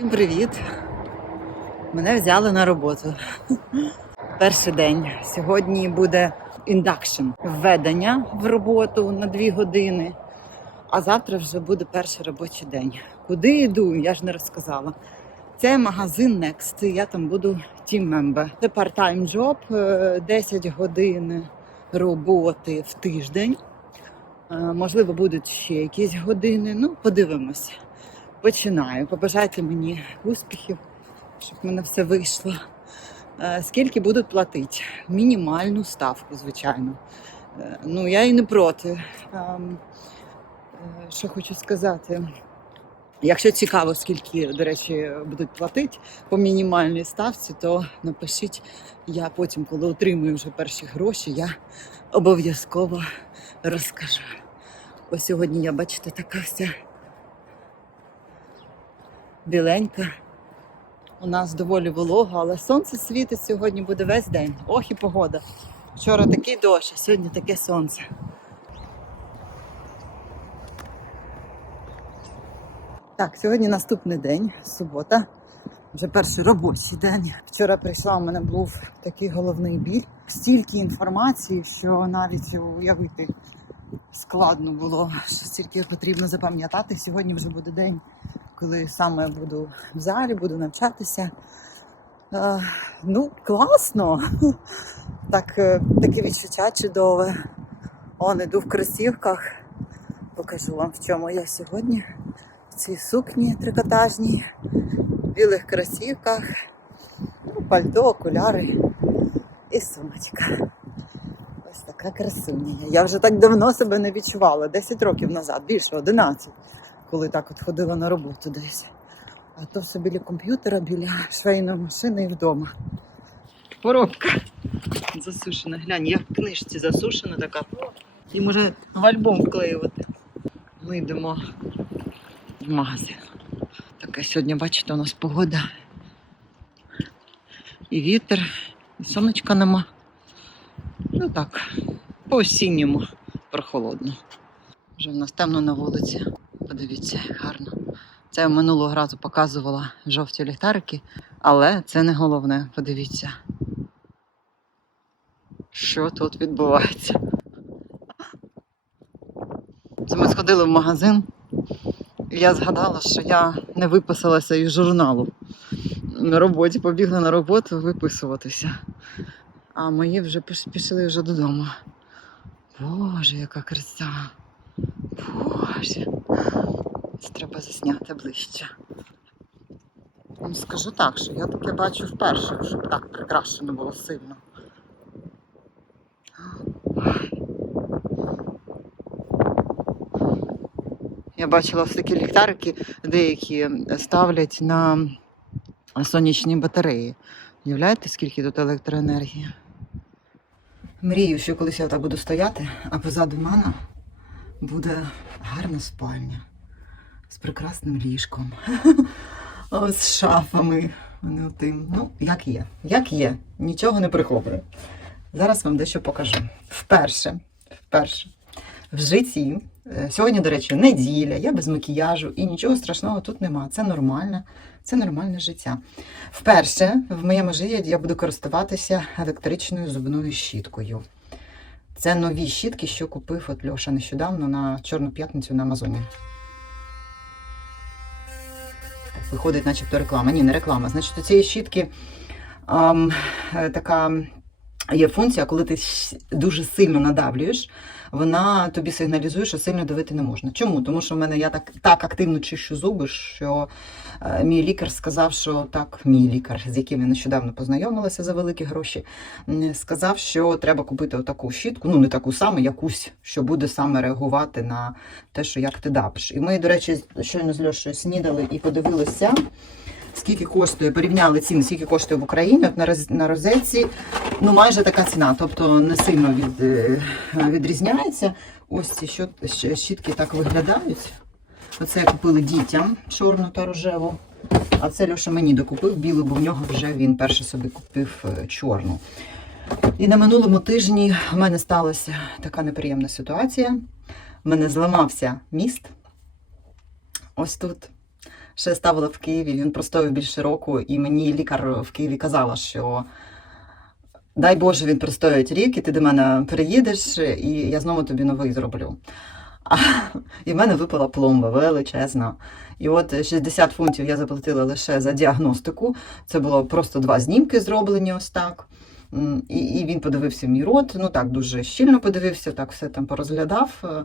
Всім привіт! Мене взяли на роботу. Перший день. Сьогодні буде індакшн, введення в роботу на дві години. А завтра вже буде перший робочий день. Куди йду, я ж не розказала. Це магазин Next. Я там буду member. Це part-time job, е, 10 годин роботи в тиждень. Е, Можливо, будуть ще якісь години. Ну, подивимося. Починаю. Побажайте мені успіхів, щоб в мене все вийшло. Е, Скільки будуть платити? Мінімальну ставку, звичайно. Е, Ну, я і не проти. Ем, е, Що хочу сказати. Якщо цікаво, скільки, до речі, будуть платити по мінімальній ставці, то напишіть, я потім, коли отримую вже перші гроші, я обов'язково розкажу. Ось сьогодні я, бачите, така вся біленька. У нас доволі волого, але сонце світить сьогодні буде весь день. Ох і погода. Вчора такий дощ, а сьогодні таке сонце. Так, сьогодні наступний день, субота. Вже перший робочий день. Вчора прийшла, у мене був такий головний біль. Стільки інформації, що навіть уявити складно було, що стільки потрібно запам'ятати. Сьогодні вже буде день, коли саме буду в залі, буду навчатися. Е, ну, класно. Так, е, таке відчуття чудове. Он іду в кросівках. Покажу вам, в чому я сьогодні. В цій сукні трикотажній, в білих кросівках, ну, пальто, окуляри і сумочка. Ось така красуня. Я вже так давно себе не відчувала, 10 років назад, більше 11, коли так от ходила на роботу десь. А то все біля комп'ютера, біля швейної машини і вдома. Коробка засушена. Глянь, як в книжці засушена така. І може в альбом вклеювати. Ми йдемо в магазин. Така сьогодні, бачите, у нас погода. І вітер, і сонечка нема. Ну так, по осінньому прохолодно. Вже в нас темно на вулиці. Подивіться, як гарно. Це я минулого разу показувала жовті ліхтарики, але це не головне. Подивіться. Що тут відбувається? Це ми сходили в магазин, і я згадала, що я не виписалася із журналу. На роботі побігла на роботу виписуватися. А мої вже пішли вже додому. Боже, яка краса. Боже. Це треба засняти ближче. Вам Скажу так, що я таке бачу вперше, щоб так прикрашено було сильно. Я бачила все такі ліхтарики, деякі ставлять на сонячні батареї. Уявляєте, скільки тут електроенергії? Мрію, що колись я так буду стояти, а позаду мене буде гарна спальня з прекрасним ліжком, з шафами. Ну, тим. ну, як є, як є, нічого не приховую. Зараз вам дещо покажу. Вперше, вперше в житті. е, Сьогодні, до речі, неділя, я без макіяжу і нічого страшного тут нема. Це нормально, це нормальне життя. Вперше в моєму житті я буду користуватися електричною зубною щіткою. Це нові щітки, що купив от Льоша нещодавно на Чорну п'ятницю на Амазоні. Виходить, начебто реклама. Ні, не реклама. Значить, у цієї щітки ам, е, така є функція, коли ти дуже сильно надавлюєш, вона тобі сигналізує, що сильно давити не можна. Чому? Тому що в мене я так, так активно чищу зуби, що е, мій лікар сказав, що так, мій лікар, з яким я нещодавно познайомилася за великі гроші, сказав, що треба купити отаку щітку, ну не таку саму, якусь, що буде саме реагувати на те, що як ти давиш. І ми, до речі, щойно з Льошею снідали і подивилися. Скільки коштує, порівняли ціни, скільки коштує в Україні, от на, на розетці, ну майже така ціна, тобто не сильно від, е, відрізняється. Ось ці щітки так виглядають. Оце я купили дітям чорну та рожеву. А це Льоша мені докупив білу, бо в нього вже він перший собі купив е, чорну. І на минулому тижні в мене сталася така неприємна ситуація. В мене зламався міст. Ось тут. Ще ставила в Києві. Він простояв більше року, і мені лікар в Києві казала, що дай Боже, він простоїть рік, і ти до мене приїдеш, і я знову тобі новий зроблю. А, і в мене випала пломба величезна. І от 60 фунтів я заплатила лише за діагностику. Це було просто два знімки зроблені ось так. І, і він подивився мій рот, ну так дуже щільно подивився, так все там порозглядав.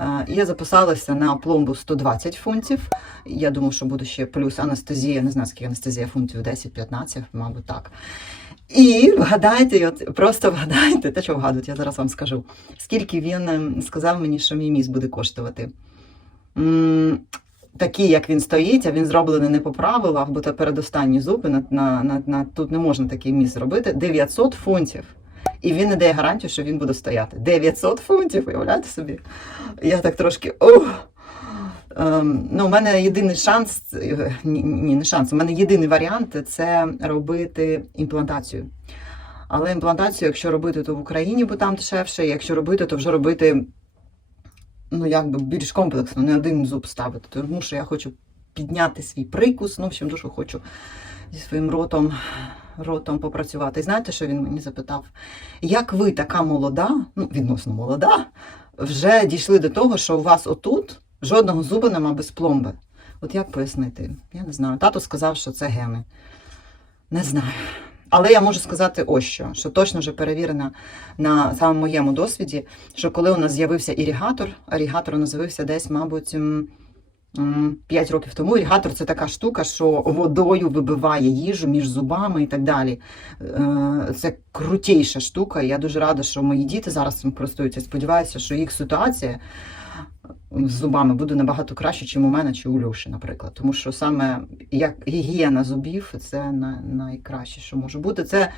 Е, я записалася на пломбу 120 фунтів. Я думаю, що буде ще плюс анестезія, не знаю, скільки анестезія фунтів, 10-15, мабуть, так. І вгадайте, от просто вгадайте, те, що вгадують, я зараз вам скажу. Скільки він ем, сказав мені, що мій міст буде коштувати. Такий, як він стоїть, а він зроблений не по правилах, бо це передостанні зуби. На, на, на, тут не можна такий міст зробити. 900 фунтів. І він не дає гарантію, що він буде стояти. 900 фунтів, уявляєте собі? Я так трошки. Ох. Ем, ну, у мене єдиний шанс, ні, ні, не шанс, у мене єдиний варіант це робити імплантацію. Але імплантацію, якщо робити, то в Україні, бо там дешевше, якщо робити, то вже робити ну, якби більш комплексно, не один зуб ставити. Тому що я хочу підняти свій прикус, ну, в общем, дуже хочу зі своїм ротом, ротом попрацювати. І знаєте, що він мені запитав? Як ви така молода, ну, відносно молода, вже дійшли до того, що у вас отут жодного зуба нема без пломби? От як пояснити? Я не знаю. Тато сказав, що це гени. Не знаю. Але я можу сказати ось що, що точно вже перевірено на самому моєму досвіді, що коли у нас з'явився іригатор, іригатор у нас з'явився десь, мабуть, 5 років тому. Іригатор це така штука, що водою вибиває їжу між зубами і так далі. Е, Це крутейша штука. Я дуже рада, що мої діти зараз цим користуються. Сподіваюся, що їх ситуація з зубами буде набагато краще, ніж у мене чи у Льоші, наприклад. Тому що саме як гігієна зубів це на, найкраще, що може бути. Це,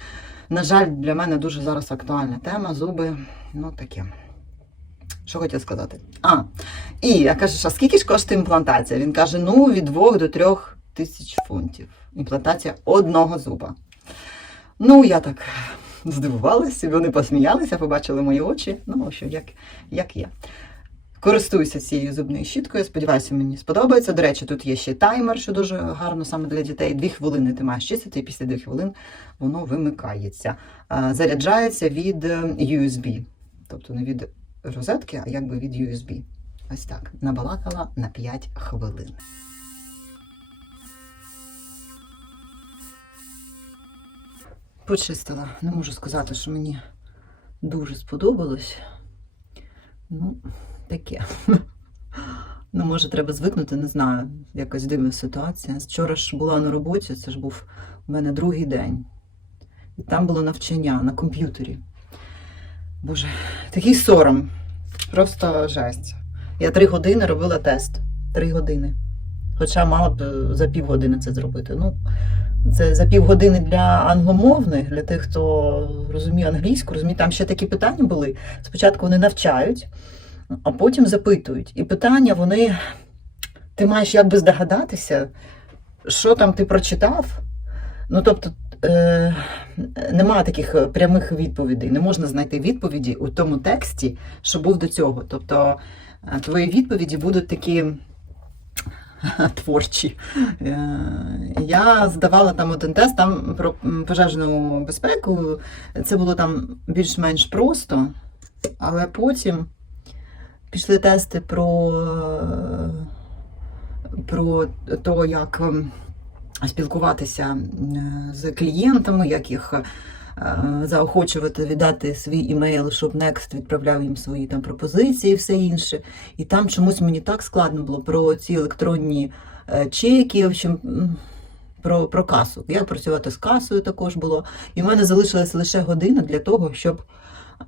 на жаль, для мене дуже зараз актуальна тема. Зуби, ну таке. Що хотів сказати? А, і я кажу, а скільки ж коштує імплантація? Він каже: ну, від 2 до 3 тисяч фунтів. Імплантація одного зуба. Ну, я так здивувалася, вони посміялися, побачили мої очі. Ну, що як, як є. Користуюся цією зубною щіткою. Сподіваюся, мені сподобається. До речі, тут є ще таймер, що дуже гарно саме для дітей. Дві хвилини ти маєш чистити, і після двох хвилин воно вимикається. Заряджається від е, USB. Тобто не від розетки, а якби від USB. Ось так. Набалакала на 5 хвилин. Почистила. Не можу сказати, що мені дуже сподобалось. Ну, таке. Ну, може, треба звикнути, не знаю. Якась дивна ситуація. Вчора ж була на роботі, це ж був у мене другий день. І там було навчання на комп'ютері. Боже, такий сором. Просто жесть. Я три години робила тест. Три години. Хоча мала б е, за півгодини це зробити. Ну, це за півгодини для англомовних, для тих, хто розуміє англійську, розуміє, там ще такі питання були. Спочатку вони навчають, а потім запитують. І питання вони. Ти маєш якби здогадатися, що там ти прочитав. Ну, тобто, е, немає таких е, прямих відповідей. Не можна знайти відповіді у тому тексті, що був до цього. Тобто, е, твої відповіді будуть такі творчі. Е, Я здавала там один тест там про пожежну безпеку. Це було там більш-менш просто, але потім пішли тести про, про те, як спілкуватися з клієнтами, як їх е, заохочувати віддати свій імейл, щоб Next відправляв їм свої там пропозиції і все інше. І там чомусь мені так складно було про ці електронні е, чеки, в общем, про, про касу. Як працювати з касою також було. І в мене залишилась лише година для того, щоб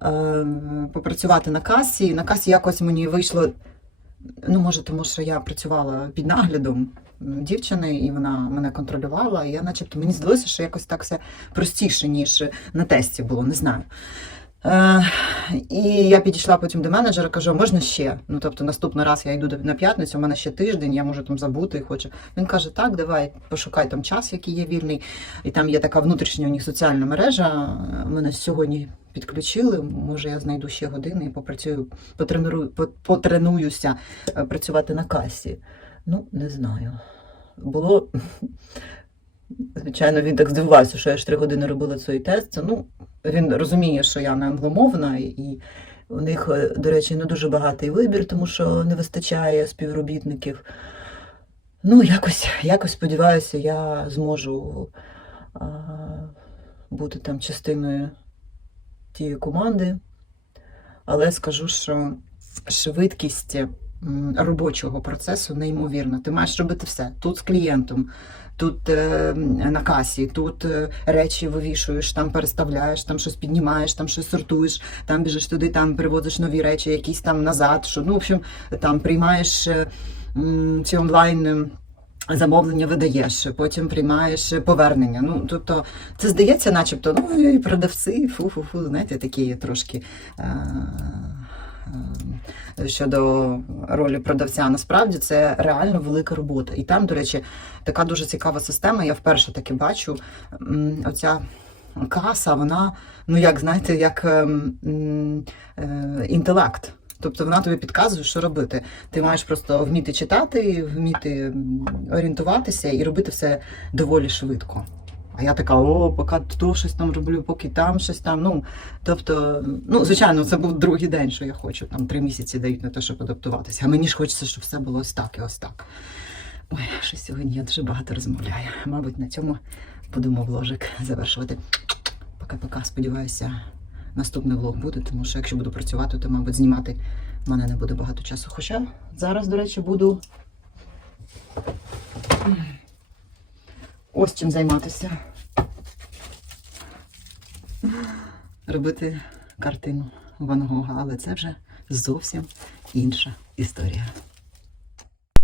е, попрацювати на касі. На касі якось мені вийшло. Ну, може, тому що я працювала під наглядом дівчини, і вона мене контролювала. І я, начебто, мені здалося, що якось так все простіше, ніж на тесті було, не знаю. Е, і я підійшла потім до менеджера, кажу, можна ще? Ну, тобто, наступний раз я йду на п'ятницю, у мене ще тиждень, я можу там забути, хочу. Він каже, так, давай, пошукай там час, який є вільний. І там є така внутрішня у них соціальна мережа. Мене сьогодні підключили. Може, я знайду ще години і попрацюю, потренурую, потренуюся е, працювати на касі. Ну, не знаю. було. Звичайно, він так здивувався, що я ж три години робила цей тест. Ну, він розуміє, що я не англомовна, і у них, е, до речі, не дуже багатий вибір, тому що не вистачає співробітників. Ну, якось, якось сподіваюся, я зможу а, бути там частиною тієї команди. Але скажу, що швидкість робочого процесу неймовірна. Ти маєш робити все. Тут з клієнтом, тут е, на касі, тут е, речі вивішуєш, там переставляєш, там щось піднімаєш, там щось сортуєш, там біжиш туди, там привозиш нові речі, якісь там назад. Що, ну, в общем, там приймаєш е, м, ці онлайн. е, Замовлення видаєш, потім приймаєш повернення. Ну, тобто, це здається, начебто, ну і продавці, фу-фу-фу, знаєте, такі трошки е- е- щодо ролі продавця. Насправді це реально велика робота. І там, до речі, така дуже цікава система. Я вперше таки бачу. Оця каса, вона, ну як знаєте, як ем, м, е- інтелект. Тобто вона тобі підказує, що робити. Ти маєш просто вміти читати, вміти орієнтуватися і робити все доволі швидко. А я така, о, поки то щось там роблю, поки там щось там. Ну, тобто, ну, звичайно, це був другий день, що я хочу. Там три місяці дають на те, щоб адаптуватися. А мені ж хочеться, щоб все було ось так і ось так. Ой, щось сьогодні я дуже багато розмовляю. Мабуть, на цьому будемо вложик завершувати. Пока-пока. Сподіваюся, наступний влог буде, тому що якщо буду працювати, то, мабуть, знімати в мене не буде багато часу. Хоча зараз, до речі, буду ось чим займатися. Робити картину Ван Гога, але це вже зовсім інша історія.